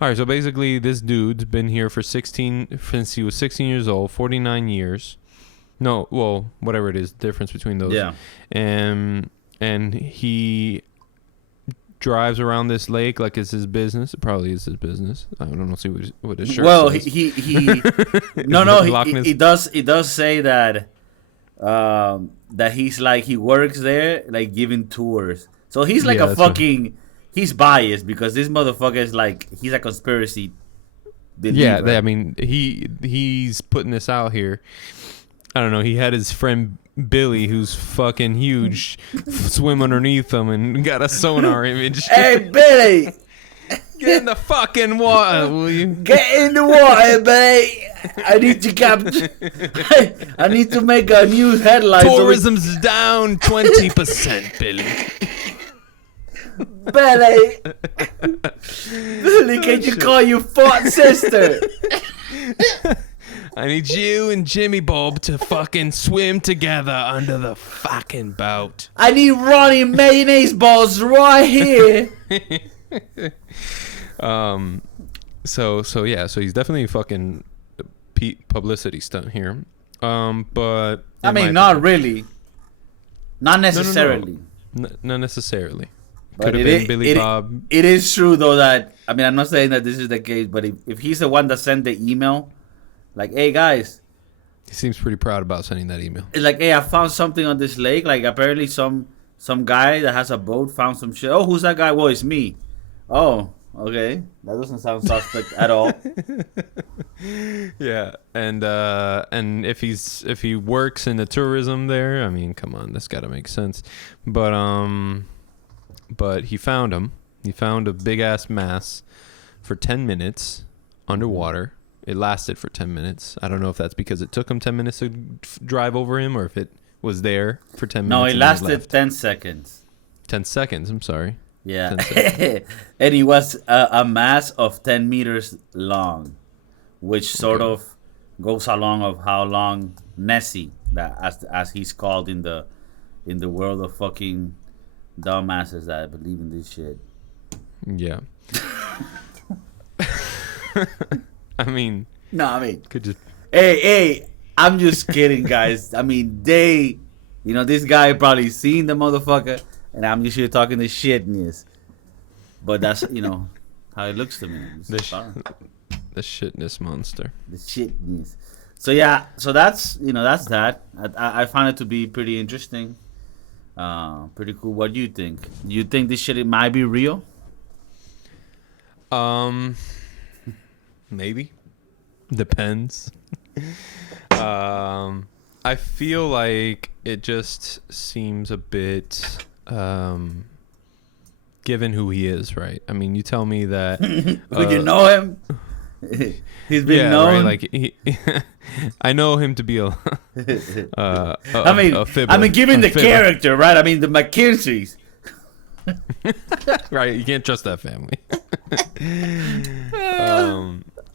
All right, so basically, this dude's been here for since he was 16 years old, 49 years. No, well, whatever it is, the difference between those. Yeah. And he drives around this lake like it's his business. It probably is his business. I don't know. See what his shirt says. He does say that that he's like he works there like giving tours. So he's like a fucking he's biased because this motherfucker is like he's a conspiracy believer. Yeah, I mean he's putting this out here. I don't know. He had his friend Billy, who's fucking huge, swim underneath him and got a sonar image. Hey, Billy! Get in the fucking water, will you? Get in the water, Billy! I need to capture... I need to make a news headline. Tourism's down 20%, Billy. Billy, can you call your fat sister? I need you and Jimmy Bob to fucking swim together under the fucking boat. I need Ronnie mayonnaise balls right here. So he's definitely a fucking publicity stunt here. But I mean, not really. Not necessarily. No. Not necessarily. But Could have been Billy Bob. It is true though that I mean I'm not saying that this is the case, but if he's the one that sent the email. Like, hey, guys. He seems pretty proud about sending that email. It's like, hey, I found something on this lake. Like, apparently some guy that has a boat found some shit. Oh, who's that guy? Well, it's me. Oh, okay. That doesn't sound suspect at all. Yeah. And if he works in the tourism there, I mean, come on, that's got to make sense. But he found him. He found a big-ass mass for 10 minutes underwater. It lasted for 10 minutes. I don't know if that's because it took him 10 minutes to drive over him or if it was there for 10 minutes. No, it lasted 10 seconds. 10 seconds, I'm sorry. Yeah. And it was a mass of 10 meters long, which sort of goes along of how long Nessie, that as he's called in the world of fucking dumbasses that believe in this shit. Yeah. I mean, could just. Hey, I'm just kidding, guys. I mean, this guy probably seen the motherfucker, and I'm just here talking the shitness. But that's, how it looks to me. The shitness monster. The shitness. So yeah, that's that. I found it to be pretty interesting. Pretty cool. What do you think? Do you think this shit might be real? Maybe. Depends. I feel like it just seems a bit given who he is, right? I mean, you tell me that would you know him? He's been known. Right? Like I know him to be a given the character, right? I mean, the McKinseys. Right, you can't trust that family.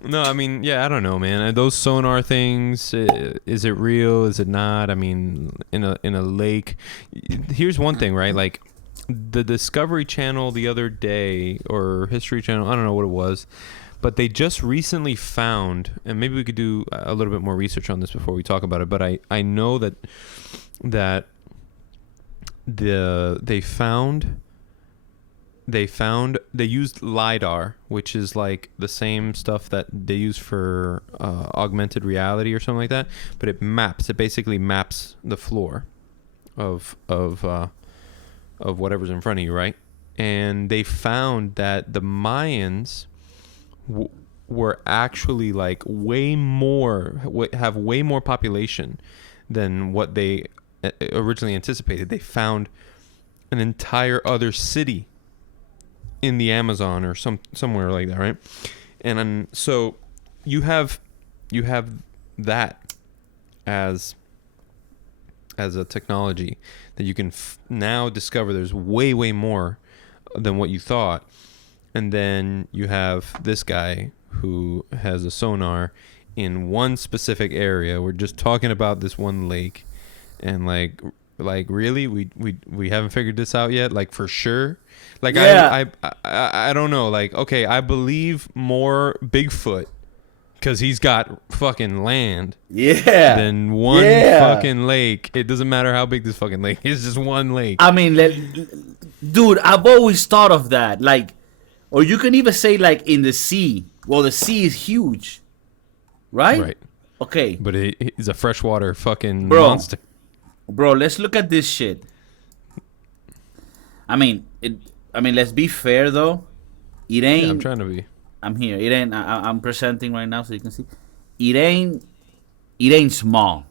No, I mean, yeah, I don't know, man. Those sonar things, is it real? Is it not? I mean, in a lake. Here's one thing, right? Like the Discovery Channel the other day, or History Channel, I don't know what it was, but they just recently found, and maybe we could do a little bit more research on this before we talk about it. But I know that they used LiDAR, which is like the same stuff that they use for augmented reality or something like that, but it basically maps the floor of whatever's in front of you, right? And they found that the Mayans were actually like have way more population than what they originally anticipated. They found an entire other city in the Amazon or somewhere like that, right? And so you have that as a technology that you can now discover there's way more than what you thought. And then you have this guy who has a sonar in one specific area. We're just talking about this one lake, and like Like, really? We haven't figured this out yet? Like, for sure? Like, Yeah. I don't know. Like, okay, I believe more Bigfoot because he's got fucking land Yeah. than one Yeah. fucking lake. It doesn't matter how big this fucking lake is, just one lake. I mean, dude, I've always thought of that. Like, or you can even say like in the sea. Well, the sea is huge, right? Right. Okay, But it's a freshwater fucking bro, monster. bro. Let's look at this shit. I mean, it. I mean, let's be fair though. It Yeah, I'm ain't. trying to be. I'm here. It ain't. I'm presenting right now so you can see. It ain't. It ain't small.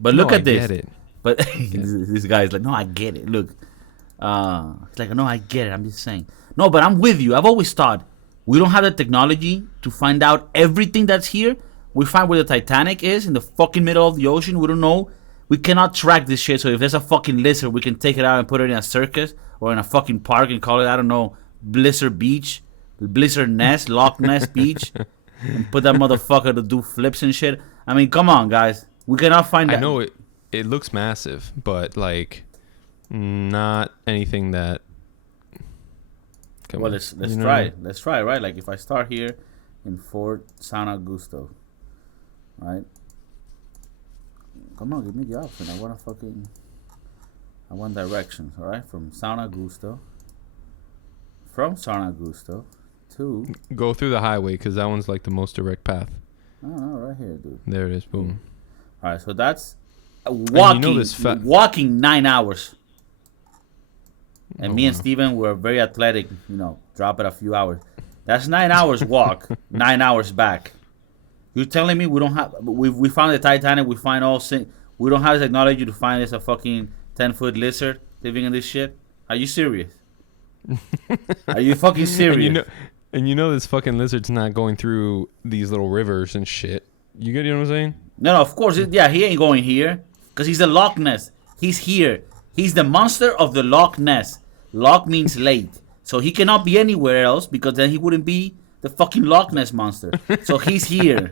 But No, look I at this. get it. But this guy's like, no, I get it. Look, he's like, no, I get it. I'm just saying. No, but I'm with you. I've always thought we don't have the technology to find out everything that's here. We find where the Titanic is in the fucking middle of the ocean. We don't know. We cannot track this shit. So if there's a fucking lizard, we can take it out and put it in a circus or in a fucking park and call it, I don't know, Blizzard Beach, Blizzard Ness, Loch Ness Beach, and put that motherfucker to do flips and shit. I mean, come on, guys. We cannot find that. I know it looks massive, but like not anything that. Well, let's try it. Let's try it, right? Like if I start here in Fort San Augusto, right? Come on, give me the option. I want directions, all right? From San Augusto to, Go through the highway because that one's like the most direct path. oh, right here, dude. There it is. Boom. All right, so that's walking, walking 9 hours. And me and Steven were very athletic, drop it a few hours. That's 9 hours walk, 9 hours back. You're telling me we don't have, we found the Titanic, we find we don't have the technology to find this a fucking 10-foot lizard living in this shit? Are you serious? Are you fucking serious? And you know this fucking lizard's not going through these little rivers and shit. You get, you know what I'm saying? No, of course. Yeah, he ain't going here. Because he's the Loch Ness. He's here. He's the monster of the Loch Ness. Loch means lake. So he cannot be anywhere else because then he wouldn't be the fucking Loch Ness monster. So he's here.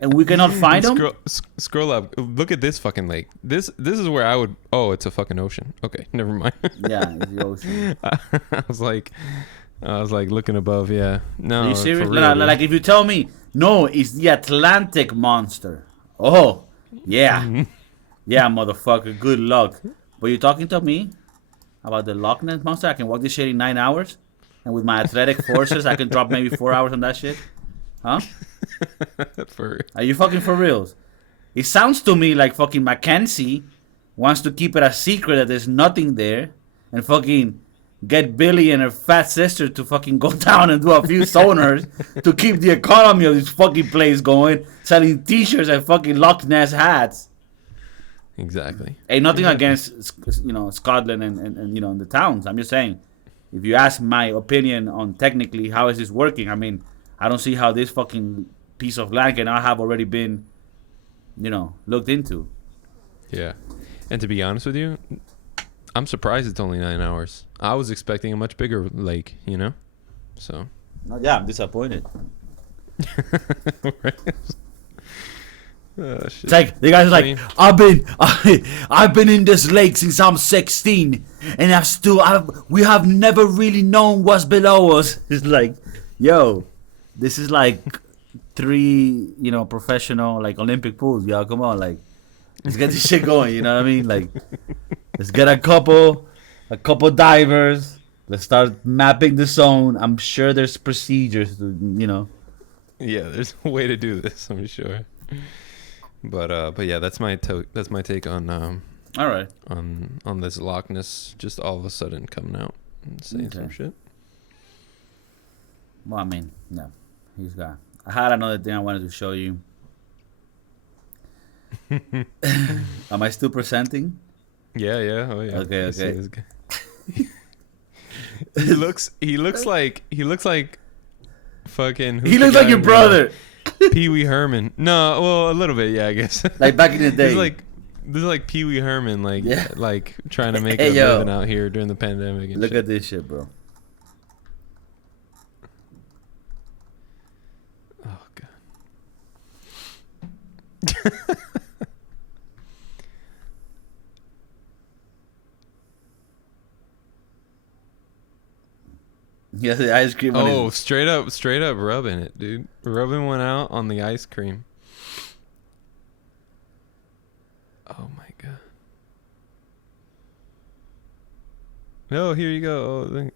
And we cannot find him? Scroll up. Look at this fucking lake. This is where I would... Oh, it's a fucking ocean. Okay, never mind. Yeah, it's the ocean. I was like looking above. Yeah. No. Are you serious? For real, like if you tell me, no, it's the Atlantic monster. Oh, yeah. Yeah, motherfucker. Good luck. But you're talking to me about the Loch Ness monster? I can walk this shit in 9 hours? And with my athletic forces, I can drop maybe 4 hours on that shit? Huh? Are you fucking for reals? It sounds to me like fucking Mackenzie wants to keep it a secret that there's nothing there and fucking get Billy and her fat sister to fucking go down and do a few sonars to keep the economy of this fucking place going, selling t-shirts and fucking Loch Ness hats. Exactly. Ain't nothing against, Scotland and the towns. I'm just saying, if you ask my opinion on technically how is this working, I mean, I don't see how this fucking piece of land cannot have already been, looked into. Yeah. And to be honest with you, I'm surprised it's only 9 hours. I was expecting a much bigger lake, So. Yeah, I'm disappointed. Right? Oh, shit. It's like the guy's like, I've been in this lake since I'm 16, and we have never really known what's below us. It's like, yo, this is like 3, professional like Olympic pools. Yo, come on, like, let's get this shit going. You know what I mean? Like, let's get a couple divers. Let's start mapping the zone. I'm sure there's procedures to, Yeah, there's a way to do this. I'm sure. But yeah, that's my take on all right, on this Loch Ness just all of a sudden coming out and saying some shit. Well, I mean, no, he's got. I had another thing I wanted to show you. Am I still presenting? Yeah. Oh yeah. Okay. He looks like fucking. He looks like your brother. Pee Wee Herman. No, well, a little bit, yeah, I guess. Like back in the day. This is like Pee Wee Herman, like trying to make a yo, living out here during the pandemic. And look at this shit, bro. Oh god. Yeah, the ice cream. Oh, straight up rubbing it, dude. Rubbing one out on the ice cream. Oh my god. No, here you go.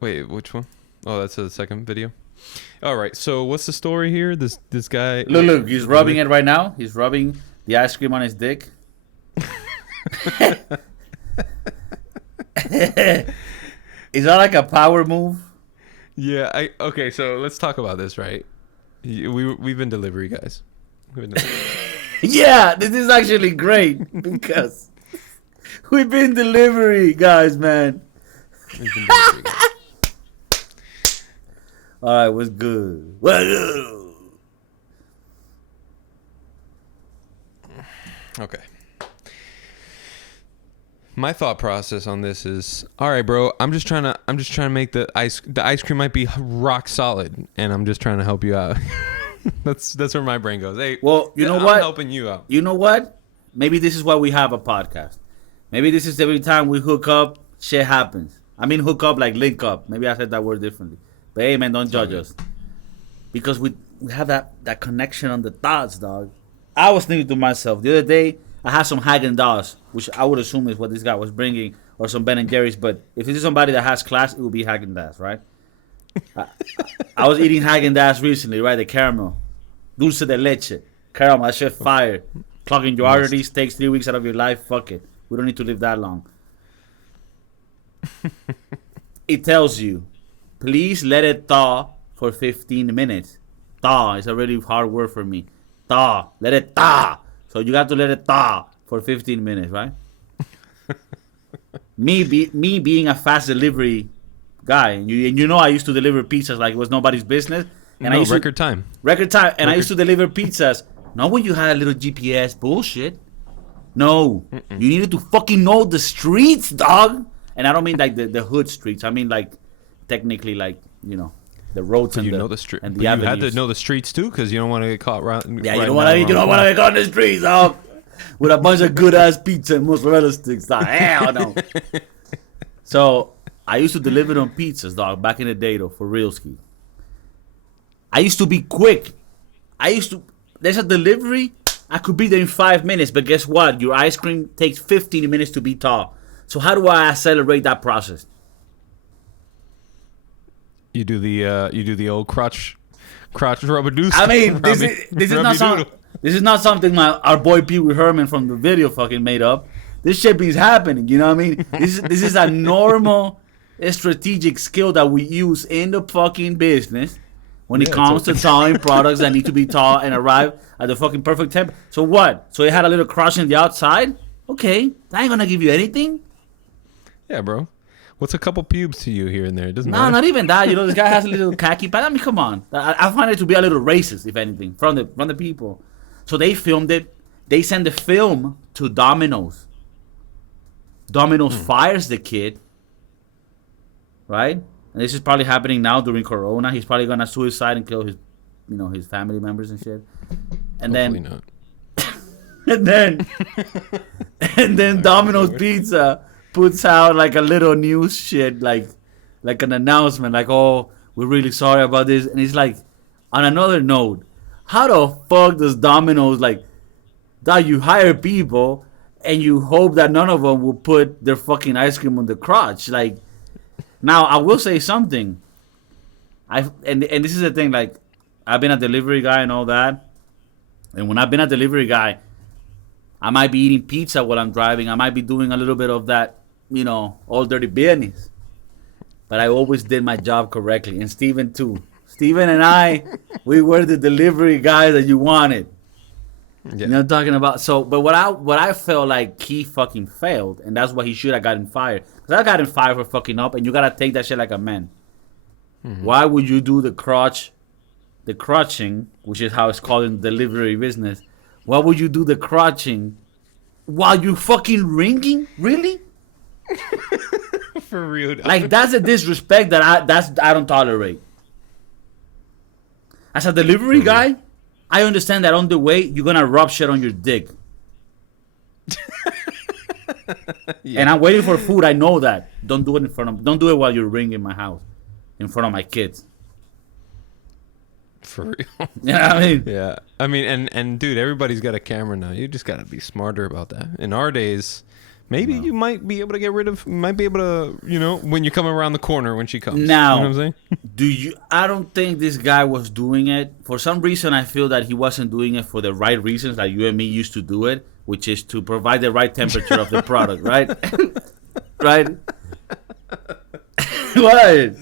Wait, which one? Oh, that's the second video. All right. So what's the story here? This guy. Look. He's rubbing it right now. He's rubbing the ice cream on his dick. Is that like a power move? Yeah. Okay. So let's talk about this, right? We've been delivery guys. Yeah, this is actually great because we've been delivery guys, man. We've been delivery guys. All right, what's good? What's good? Okay. My thought process on this is, all right, bro. I'm just trying to make the ice cream might be rock solid, and I'm just trying to help you out. That's where my brain goes. Hey, well, you know I'm what? Helping you out. You know what? Maybe this is why we have a podcast. Maybe this is every time we hook up, shit happens. I mean, hook up like link up. Maybe I said that word differently. But hey, man, don't judge us. Because we have that connection on the thoughts, dog. I was thinking to myself, the other day, I had some Häagen-Dazs, which I would assume is what this guy was bringing, or some Ben & Jerry's. But if this is somebody that has class, it would be Häagen-Dazs, right? I was eating Häagen-Dazs recently, right? The caramel. Dulce de leche. Caramel, that shit fire. Clogging your arteries, takes 3 weeks out of your life. Fuck it. We don't need to live that long. It tells you, please let it thaw for 15 minutes. Thaw is a really hard word for me. Thaw. Let it thaw. So you got to let it thaw for 15 minutes, right? me being a fast delivery guy, and you know I used to deliver pizzas like it was nobody's business. And I used record time. I used to deliver pizzas. Not when you had a little GPS bullshit. No. You needed to fucking know the streets, dog. And I don't mean like the hood streets. I mean like technically like, you know, the roads and know the street. and But the you avenues. had to know the streets too, because you don't want to get caught right. Yeah, you don't want to get caught in the streets, dog. With a bunch of good ass pizza and mozzarella sticks, dog. Hell no. So I used to deliver them pizzas, dog, back in the day though, for real ski. I used to be quick. There's a delivery, I could be there in 5 minutes, but guess what? Your ice cream takes 15 minutes to be thaw. So how do I accelerate that process? You do the old crotch rubber-doost. I mean, this is not something our boy Pee Wee Herman from the video fucking made up. This shit be happening, you know what I mean? This is a normal strategic skill that we use in the fucking business when it comes to thawing products that need to be thawed and arrive at the fucking perfect temp. So what? So it had a little crush on the outside? Okay, that ain't gonna give you anything. Yeah, bro. What's a couple pubes to you here and there? It doesn't No, matter. not even that. You know, this guy has a little khaki pad. I mean, come on. I find it to be a little racist, if anything, from the people. So they filmed it. They send the film to Domino's. Domino's fires the kid. Right? And this is probably happening now during Corona. He's probably gonna suicide and kill his family members and shit. And Hopefully then not. and then Domino's Pizza puts out like a little news shit, like an announcement, like, oh, we're really sorry about this. And it's like, on another note, how the fuck does Domino's, like, that you hire people and you hope that none of them will put their fucking ice cream on the crotch? Like, now I will say something. And this is the thing, like, I've been a delivery guy and all that. And when I've been a delivery guy, I might be eating pizza while I'm driving. I might be doing a little bit of that, all dirty business. But I always did my job correctly. And Steven too. Steven and I, we were the delivery guys that you wanted. Yeah. You know what I'm talking about? So, but what I felt like he fucking failed, and that's why he should have gotten fired. Because I got him fired for fucking up, and you got to take that shit like a man. Mm-hmm. Why would you do the crotching, which is how it's called in the delivery business? Why would you do the crotching while you fucking ringing? Really? For real. Dog. Like, that's a disrespect that I don't tolerate. As a delivery guy, I understand that on the way you're gonna rub shit on your dick. Yeah. And I'm waiting for food. I know that. Don't do it in front of. Don't do it while you're ringing my house, in front of my kids. For real. You know what I mean? Yeah. I mean, and dude, everybody's got a camera now. You just gotta be smarter about that. In our days, maybe you might be able to get rid of. Might be able to, when you come around the corner when she comes. Now, you know what I'm saying? I don't think this guy was doing it. For some reason, I feel that he wasn't doing it for the right reasons, like you and me used to do it, which is to provide the right temperature of the product, right? Right? What?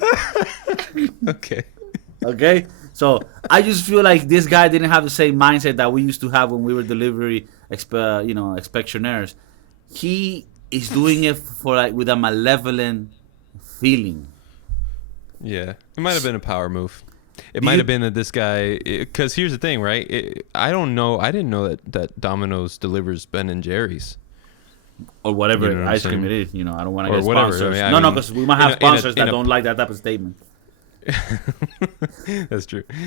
Okay. Okay? So I just feel like this guy didn't have the same mindset that we used to have when we were delivery expectionnaires. He is doing it for with a malevolent feeling. Yeah, it might have been a power move. It might have been that this guy, because here's the thing, right? I don't know. I didn't know that Domino's delivers Ben and Jerry's Or whatever what I'm ice cream saying? it is. I don't want to Or get whatever. sponsors. I mean, No, because we might have sponsors that in a- don't like that type of statement. That's true.